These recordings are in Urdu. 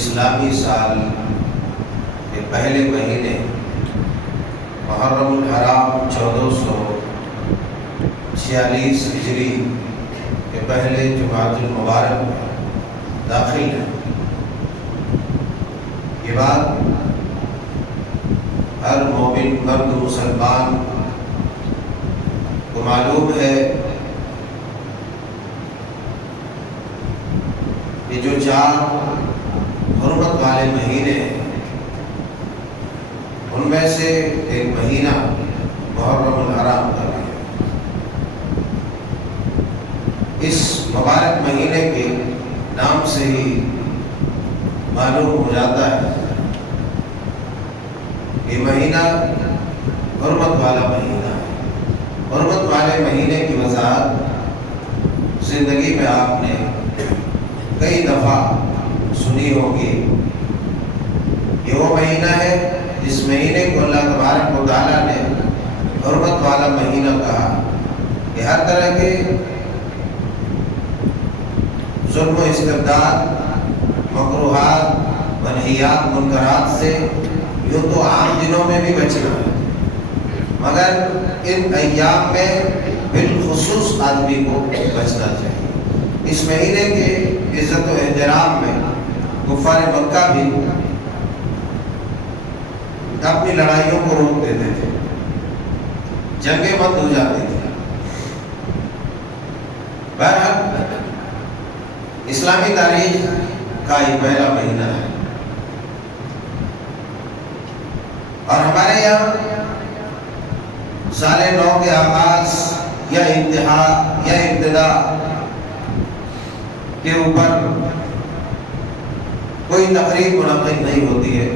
اسلامی سال کے پہلے مہینے محرم الحرام 1446 ہجری کے پہلے جمعۃ المبارک میں داخل ہے۔ یہ بات ہر مومن مرد مسلمان کو معلوم ہے کہ جو 4 حرمت والے مہینے ہیں ان میں سے ایک مہینہ محرم الحرام کا بھی ہے۔ اس مبارک مہینے کے نام سے ہی معلوم ہو جاتا ہے یہ مہینہ حرمت والا مہینہ ہے۔ حرمت والے مہینے کی وضاحت زندگی میں آپ نے کئی دفعہ سنی ہوگی۔ یہ وہ مہینہ ہے جس مہینے کو اللہ تبارک و تعالیٰ نے حرمت والا مہینہ کہا کہ ہر طرح کے ظلم و استبداد، مکروہات، منہیات، منکرات سے یوں تو عام دنوں میں بھی بچنا ہے، مگر ان ایام میں بالخصوص آدمی کو بچنا چاہیے۔ اس مہینے کے عزت و احترام میں کفار مکہ بھی اپنی لڑائیوں کو روک دیتے تھے، جنگیں بند ہو جاتی تھیں۔ بہرحال اسلامی تاریخ کا یہ پہلا مہینہ ہے، اور ہمارے یہاں سال نو کے آغاز یا انتہا یا ابتدا کے اوپر کوئی تقریب منعقد نہیں ہوتی ہے،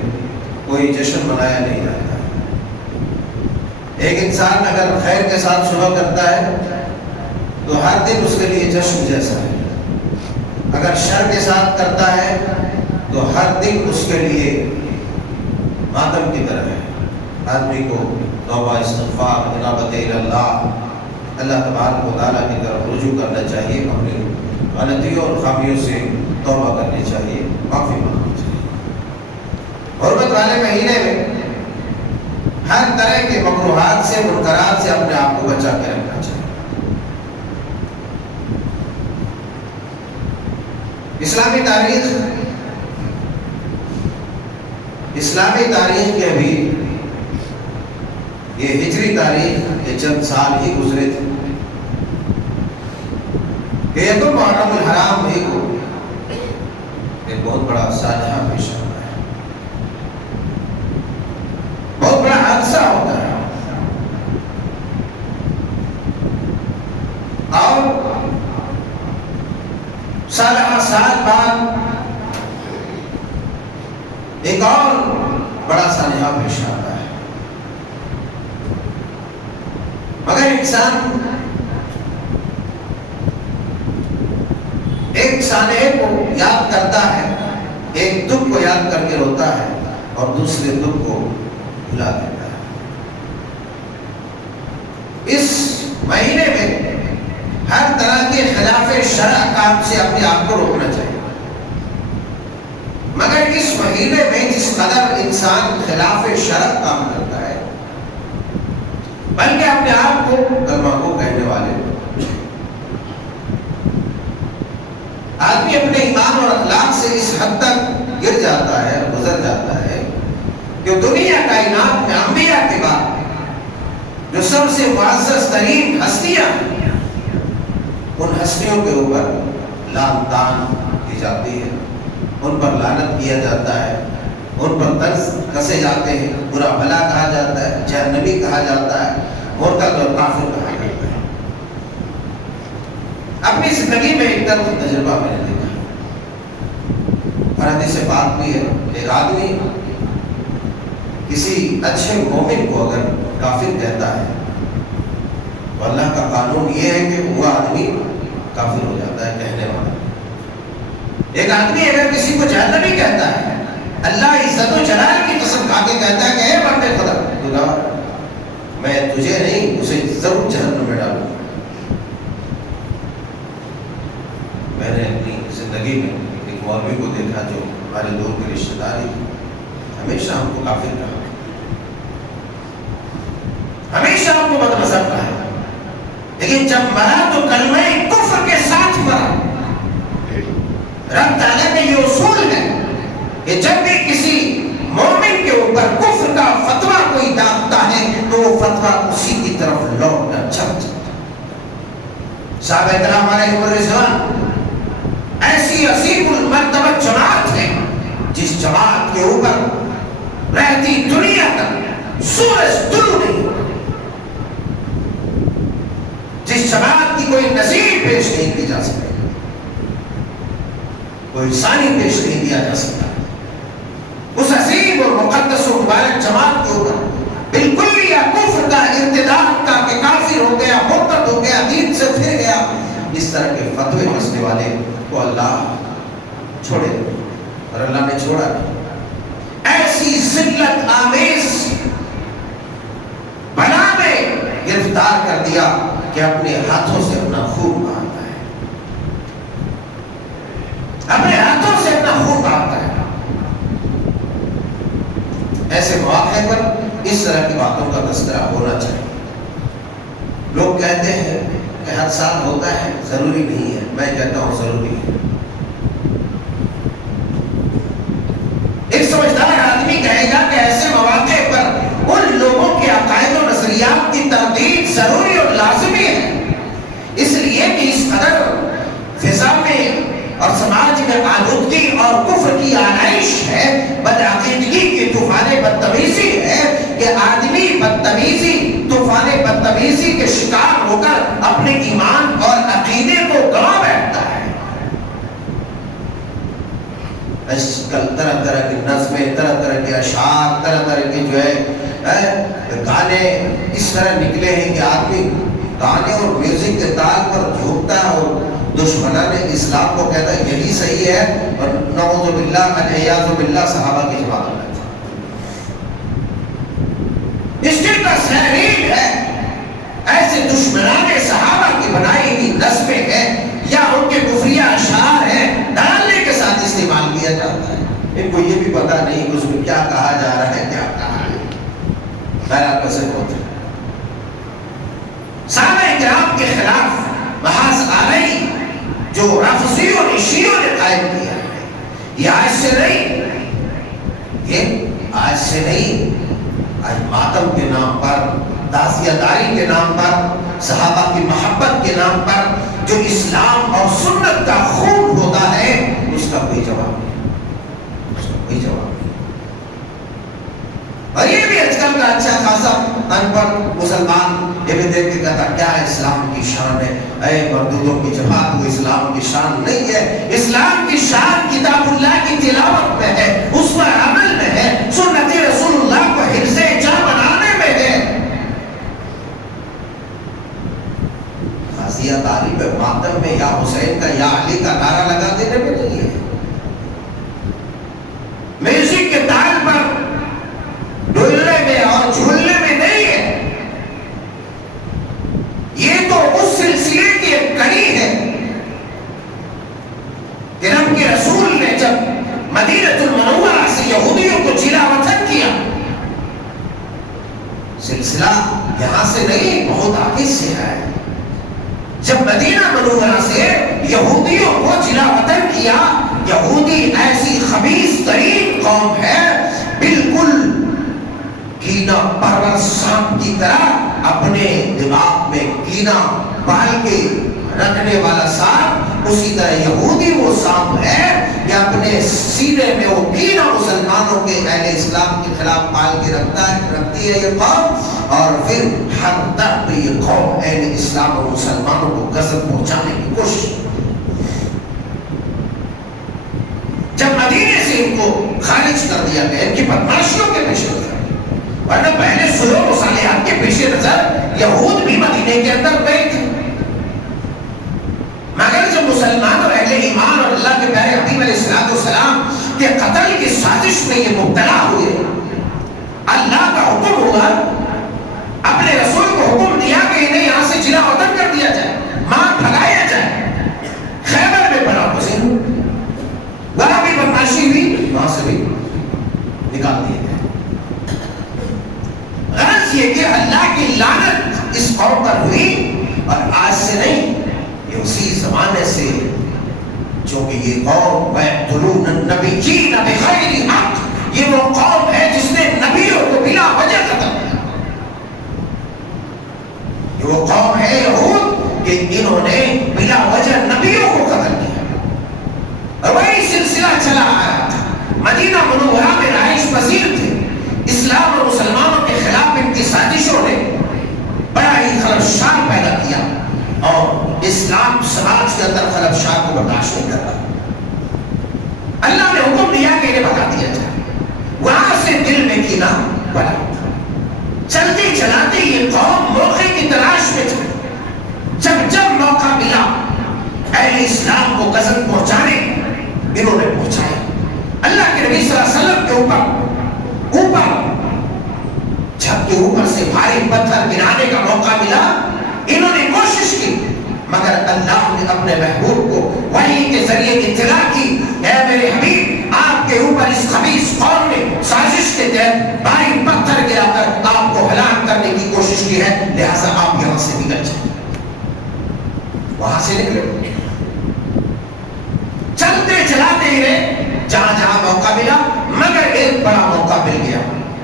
کوئی جشن منایا نہیں جاتا ہے۔ ایک انسان اگر خیر کے ساتھ شروع کرتا ہے تو ہر دن اس کے لیے جشن جیسا ہے، اگر شر کے ساتھ کرتا ہے تو ہر دن اس کے لیے ماتم کی طرح ہے۔ آدمی کو توبہ، استغفار، انابت اللہ تبارک و تعالیٰ کی طرف رجوع کرنا چاہیے، اپنی غلطیوں اور خامیوں سے توبہ کرنی چاہیے، معافی مانگنی چاہیے۔ حرمت والے مہینے میں ہر طرح کے مکروہات سے، منکرات سے اپنے آپ کو بچا کے رکھنا چاہیے۔ اسلامی تاریخ کے بھی یہ ہجری تاریخ کے چند سال ہی گزرے تھے کہ یہ تو محرم الحرام ہی کو ایک بہت بڑا سانحہ پیش آتا ہے، بہت بڑا حادثہ ہوتا ہے، اور سال بعد ایک اور بڑا سانحہ پیش آتا ہے، مگر انسان ایک سانحے کو یاد کرتا ہے، ایک دکھ کو یاد کر کے روتا ہے اور دوسرے دکھ کو بھلا دیتا ہے۔ اس مہینے میں ہر طرح کے خلاف شرع کام سے اپنے آپ کو روکنا چاہیے، مگر اس مہینے میں جس قدر انسان خلاف شرع کام کرتا ہے، بلکہ اپنے آپ کو کلمہ کو کہنے والے آدمی اپنے ایمان اور اخلاق سے اس حد تک گر جاتا ہے، گزر جاتا ہے کہ دنیا کائنات میں انبیاء کے بعد جو سب سے معزز ترین ہستیاں ہیں، ان ہستیوں کے اوپر لعن طعن کی جاتی ہے، ان پر لعنت کیا جاتا ہے، ان پر طرز کسے جاتے ہیں، برا بھلا کہا جاتا ہے، جہنمی کہا جاتا ہے، مرتد اور کافر کہا جاتا ہے۔ اپنی زندگی میں ایک طرف تجربہ میں نے دیکھا، اور حدیث پاک بھی ہے، ایک آدمی کسی اچھے مومن کو اگر کافر کہتا ہے تو اللہ کا قانون یہ ہے کہ وہ آدمی کافر ہو جاتا ہے کہنے والا۔ ایک آدمی اگر کسی کو جہنمی کہتا ہے، اللہ عزت و جلال کی قسم کھا کے کہتا ہے کہ اے بندے خدا، میں تجھے نہیں اسے ضرور جہنم میں ڈالوں گا۔ میں نے اپنی زندگی میں ایک مولوی کو دیکھا جو ہمارے دور کے رشتے داری ہمیشہ ہم کو کافر کہا، ہمیشہ ہم کو بد مذہب کہا، لیکن جب مرا تو کلمہ کفر کے ساتھ مرا۔ رب تعالیٰ کا یہ اصول ہے کہ جب بھی کسی مومن کے اوپر کفر کا فتویٰ کوئی داغتا ہے تو وہ فتویٰ اسی کی طرف لوٹ کر چھپ جاتا ہے۔ صحابہ کرام علیہم الرضوان ایسی عظیم المرتبہ جماعت ہے جس جماعت کے اوپر رہتی دنیا تک سورج طلوع نہیں ہوتا، جس جماعت کی کوئی نظیر پیش نہیں کی جا سکتی، کوئی ثانی پیش نہیں کیا جا سکتا، اس عظیم اور مقدس و مبارک جماعت کے اوپر بالکل یا کفر کا ارتداد کا کہ کافر ہو گیا، مرتد ہو گیا، دین سے پھر گیا، اس طرح کے فتوے بسنے والے کو اللہ چھوڑے، اور اللہ نے چھوڑا نہیں۔ ایسی ذلت آمیز بلا میں گرفتار کر دیا کہ اپنے ہاتھوں سے اپنا خون بہاتا ہے، اپنے ہاتھوں سے اپنا خون بہاتا ہے۔ ایسے مواقع پر اس طرح کی باتوں کا تذکرہ ہونا چاہیے۔ لوگ کہتے ہیں کہ ہر سال ہوتا ہے، ضروری نہیں ہے، میں کہتا ہوں ضروری ہے۔ ایک سمجھدار آدمی کہے گا کہ ایسے مواقع پر ان لوگوں کے عقائد و نظریات کی تردید ضروری اور لازمی ہے، اس لیے کہ اس قدر فضا میں اور سماج میں آلودگی اور کفر کی آلائش ہے، بدعقیدگی کی طوفان بدتمیزی ہے کہ آدمی بدتمیزی طوفان بدتمیزی کے شکار ہو کر اپنے ایمان اور عقیدے کو گنوا بیٹھتا ہے۔ کل طرح طرح کی نظمیں، طرح طرح کے اشعار، طرح طرح کے جو ہے گانے اس طرح نکلے ہیں کہ آدمی گانے اور میوزک کے تال پر جھومتا ہے اور دشمنان اسلام کو کہتا ہے یہی صحیح ہے، اور نعوذ باللہ والعیاذ باللہ صحابہ کی جماعت میں اس کا سہریل ہے۔ ایسے دشمنان صحابہ کی بنائی ہوئی نظمیں ہیں یا ان کے کفریہ اشعار ہیں، ڈالنے کے ساتھ استعمال کیا جاتا ہے، ان کو یہ بھی پتا نہیں کہ اس میں کیا کہا جا رہا ہے، کیا کہا ہے۔ خیرات پسند ہوتا ہے، صحابہ کرام کے خلاف محاذ آرائی جو رافضیوں نے شیعوں نے قائم کیا ہے، یہ آج سے نہیں، آج ماتم کے نام پر، تعزیہ داری کے نام پر، صحابہ کی محبت کے نام پر جو اسلام اور سنت کا خون ہوتا ہے، اس کا کوئی جواب نہیں، اس کا کوئی جواب نہیں۔ اور یہ بھی آج کل کا اچھا خاصا ان پڑھ مسلمان یہ بھی دیکھ کے کہتا کیا اسلام کی شان ہے، اے مردودوں کی جماعت، وہ اسلام کی شان نہیں ہے۔ اسلام کی شان کتاب اللہ کی تلاوت میں ہے، اس پر عمل میں ہے، سنت رسول اللہ کو حفظ جاں بنانے میں ہے۔ تعزیہ داری پہ ماتم میں یا حسین کا یا علی کا نعرہ لگا دینے میں نہیں ہے، میوزک کے تال پر ڈولنے میں اور جھولنے میں نہیں ہے۔ یہ تو اس سلسلے کی ایک کڑی ہے کہ رب کے رسول نے جب مدینہ المنورہ سے یہودیوں کو جلا وطن کیا، سلسلہ یہاں سے نہیں بہت آگے سے ہے۔ جب مدینہ منورہ سے یہودیوں کو جلا وطن کیا، یہودی ایسی خبیث ترین قوم ہے، بالکل کینہ پرور سانپ کی طرح اپنے دماغ میں کینہ پال کے رکھنے والا سانپ، اسی طرح یہودی وہ سانپ ہے کہ اپنے سینے میں وہ کینہ مسلمانوں کے اہل اسلام کے خلاف پال کے رکھتی ہے یہ قوم، اور پھر ہر طرف پہ یہ قوم اہل اسلام اور مسلمانوں کو غضب پہنچانے کی کوشش۔ جب مدینے سے ان کو خارج کر دیا گیا ان کی بدماشیوں کے پیش نظر، ورنہ پہلے سلوک و صالحات کے پیش نظر یہود بھی مدینے کے اندر گئے تھے، مگر جب مسلمان اور اہل ایمان اور اللہ کے پیارے حبیب علیہ السلام کے قتل کی سازش میں یہ مبتلا ہوئے، اللہ کا حکم ہوا، اپنے رسول کو حکم دیا کہ انہیں یہاں سے جلا وطن کر دیا جائے، مار بھگایا جائے۔ خیبر میں بنا حسین وہاں بھی بدماشی ہوئی، سے بھی نکال دیے گئے. غرض یہ کہ اللہ کی لعنت اس قوم پر ہوئی، اور آج سے نہیں، یہ اسی زمانے سے، چونکہ یہ قوم وَيَقْتُلُونَ النَّبِيِّينَ بِغَيْرِ حَقٍّ، یہ وہ قوم ہے جس نے نبیوں کو بلا وجہ قتل کیا. یہ وہ قوم ہے یہود کہ انہوں نے بلا وجہ نبیوں کو قتل کیا. اور وہی سلسلہ چلا آ رہا تھا. مدینہ منورہ میں رہائش پذیر تھے. اسلام اور مسلمانوں کے خلاف ان کی سازشوں نے بڑا ہی خلفشار پیدا کیا، اور اسلام سماج کے اندر خلفشار کو برداشت نہیں کرتا. اللہ نے حکم دیا کہ انہیں بھگا دیا جائے. وہاں سے دل میں کینہ بڑا. چلتے چلاتے یہ قوم موقع کی تلاش میں چلی. جب موقع ملا اہل اسلام کو غزل پہنچانے، انہوں نے پہنچایا. اللہ کے نبی صلی اللہ علیہ وسلم کے اوپر چھت کے اوپر سے بھاری پتھر گرانے کا موقع ملا، انہوں نے کوشش کی، مگر اللہ نے اپنے محبوب کو وحی کے ذریعے اطلاع کی، اے میرے حبیب، آپ کے اوپر اس خبیث قوم نے سازش کے تحت بھاری پتھر گرا کر آپ کو ہلاک کرنے کی کوشش کی ہے، لہذا آپ یہاں سے نکل جائیں. وہاں سے نکلے، چلتے چلاتے رہے جہاں جہاں موقع ملا، مگر ایک بڑا موقع مل گیا.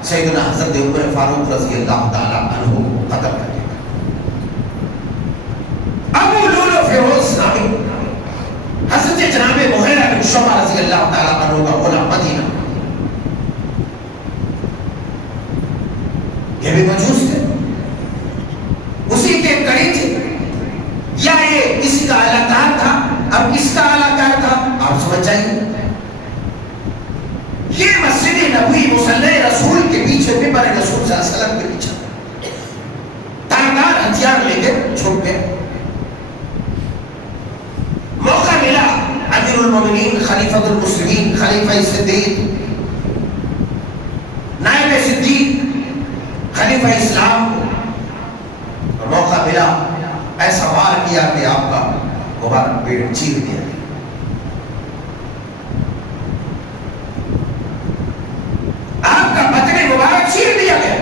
سیدنا حضرت عمر فاروق رضی اللہ تعالیٰ عنہ کو قتل کر دیا. ابو لولو فیروز نامی حضرت جناب مغیرہ بن شعبہ رضی اللہ تعالیٰ عنہ کا غلام مدینہ، یہ بھی مجوس تھے، اسی کے کڑی تھے، یا یہ کسی کا اعلیٰ کار تھا. اب کس کا اعلیٰ کار تھا آپ سمجھ جائیے. یہ مسجد نبوی مصلی رسول کے پیچھے، ممبر رسول صلی اللہ علیہ وسلم کے پیچھے تاردار ہتھیار لے کے چھپ گئے. موقع ملا امیر المومنین خلیفۃ المسلمین خلیفہ صدیق نائب صدیق خلیفہ اسلام کو موقع ملا، ایسا وار کیا کہ آپ کا مبارک پیٹ چیر دیا. آپ کا بدن مبارک چیر دیا گیا.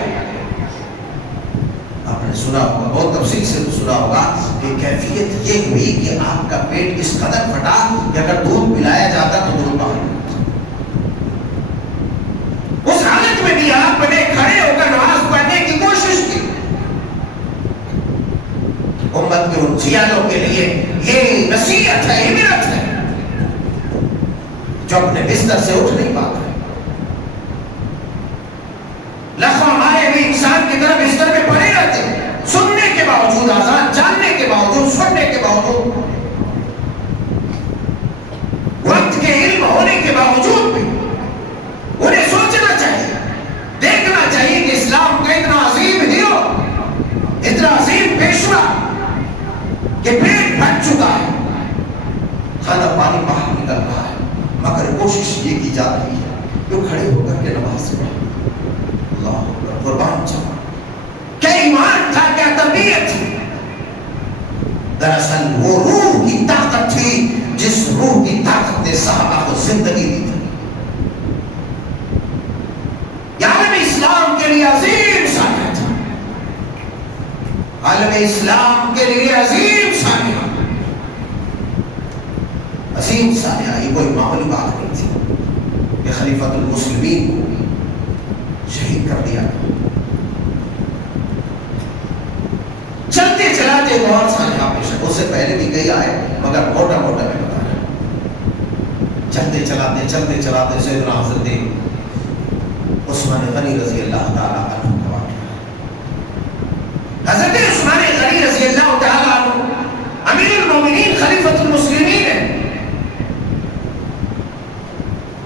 آپ نے سنا ہوگا، بہت تفصیل سے سنا ہوگا کہ کیفیت یہ ہوئی کہ آپ کا پیٹ اس قدر پھٹا کہ اگر دودھ پلایا جاتا تو دودھ باہر نکلتا. اس حالت میں بھی آپ نے کھڑے ہو کر نماز پڑھنے کی کوشش کی. امت کے ان جیالوں کے لیے یہ نصیحت ہے، عبرت ہے، جو اپنے بستر سے اٹھ نہیں پاتے. لکھوں ہمارے بھی انسان کی طرح بستر میں پڑے رہتے، سننے کے باوجود، آزاد جاننے کے باوجود، سننے کے باوجود، وقت کے علم ہونے کے باوجود بھی انہیں سوچنا چاہیے، دیکھنا چاہیے کہ اسلام کا اتنا عظیم ہیرو، اتنا عظیم پیشوا کہ پیٹ پھٹ چکا ہے، کھانا پانی باہر نکل رہا ہے، مگر کوشش یہ کی جا رہی ہے کہ کھڑے ہو کر کے نماز پڑھیں. اللہ قربان جاؤ، کیا ایمان تھا، کیا تربیت تھی. دراصل وہ روح کی طاقت تھی جس روح کی طاقت نے صحابہ کو زندگی دی تھی. عالم اسلام کے لیے عظیم سانحہ تھا، عالم اسلام کے لیے عظیم سانحہ، عظیم سانحہ. یہ کوئی معمولی بات نہیں تھی کہ خلیفۃ المسلمین کو شہید کر دیا. چلتے چلاتے بہت سارے آپریشن، اس سے پہلے بھی کئی آئے مگر موٹا موٹا میں بتا رہا ہوں. چلتے چلاتے سیدنا حضرت عثمان غنی رضی اللہ تعالیٰ عنہ کا واقعہ. حضرت عثمان غنی رضی اللہ تعالیٰ عنہ امیر المومنین خلیفۃ المسلمین ہے،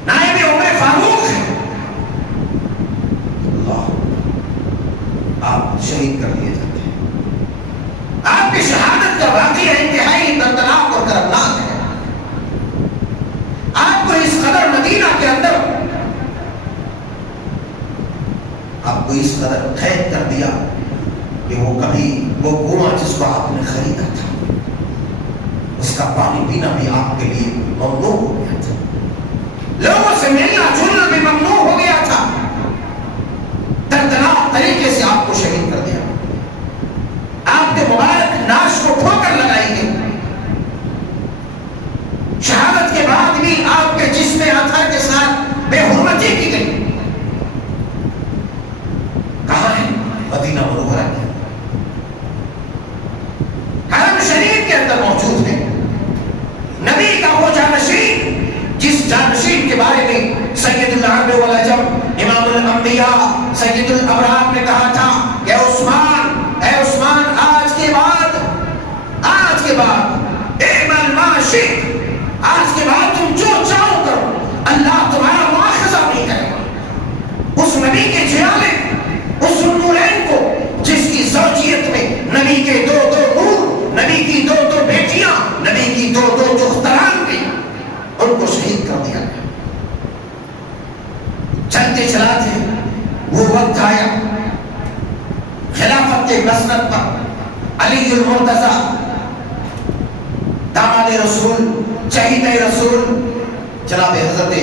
نائب عمر فاروق ہے. آپ شہید کر دیے جاتے ہیں. آپ کی شہادت کا واقعہ انتہائی دردناک اور کربناک ہے. آپ کو اس قدر مدینہ کے اندر آپ کو اس قدر قید کر دیا کہ وہ کنواں جس کو آپ نے خریدا تھا اس کا پانی پینا بھی آپ کے لیے ممنوع ہو گیا تھا. لوگوں سے ملنا جلنا بھی ممنوع ہو گیا تھا، دردناک طریقے سے آپ کو شہید کر دیا، آپ کے مبارک ناش کو ٹھوکر لگائی گئی، شہادت کے بعد بھی آپ کے جسم اطہر کے ساتھ بے حرمتی کی گئی۔ کہاں ہے؟ مدینہ منورہ کے حرم شریف کے اندر موجود ہے۔ نبی کا وہ جانشین جس جانشین کے بارے میں سید العرب والعجم امام الانبیاء سید الابرار نے کہا تھا کہ اے عثمان آج کے بعد اعمل ما شئت، آج کے بعد تم جو چاہو کرو، اللہ تمہارا مواخذہ نہیں کرے گا۔ اس نبی کے جیالے، اس نورین کو جس کی زوجیت میں نبی کے دو نور، نبی کی دو بیٹیاں، نبی کی دو دختران بھی، ان کو شہید کر دیا گیا۔ چلتے چلاتے وہ وقت آیا خلافت کے مسند پر علی المرتضیٰ داماد رسول شہید رسول جناب حضرت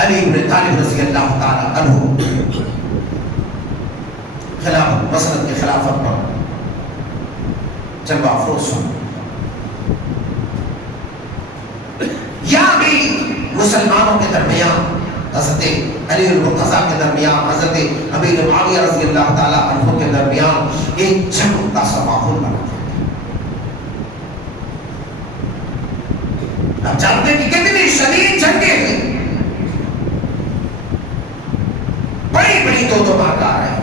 علی بن طالب رضی اللہ تعالی عنہ خلافت مسند کے خلافت پر جلوہ افروز ہوں، یا بھی مسلمانوں کے درمیان حضرت علی المرتضیٰ کے درمیان حضرت امیر معاویہ رضی اللہ تعالی عنہ کے درمیان ایک جنگ کا سا ماحول بنا تھا۔ آپ جانتے ہیں کہ کتنی شدید جنگیں ہوئی، بڑی بڑی دو مارکار ہیں۔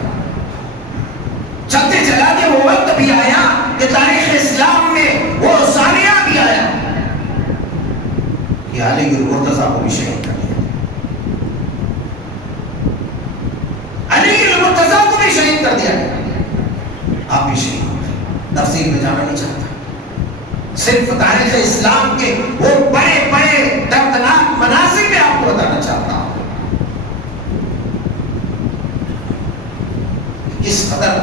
چلتے چلاتے وہ وقت بھی آیا کہ تاریخ اسلام میں وہ ثانیہ بھی آیا کہ علی المرتضیٰ کو بھی شہید کر دیا، علی المرتضیٰ کو بھی شہید کر دیا۔ آپ بھی شہید ہو گئے، تفصیل میں جانا نہیں چاہتا، صرف تاریخ اسلام کے وہ بڑے بڑے دردناک مناظر میں آپ کو بتانا چاہتا ہوں کس قدر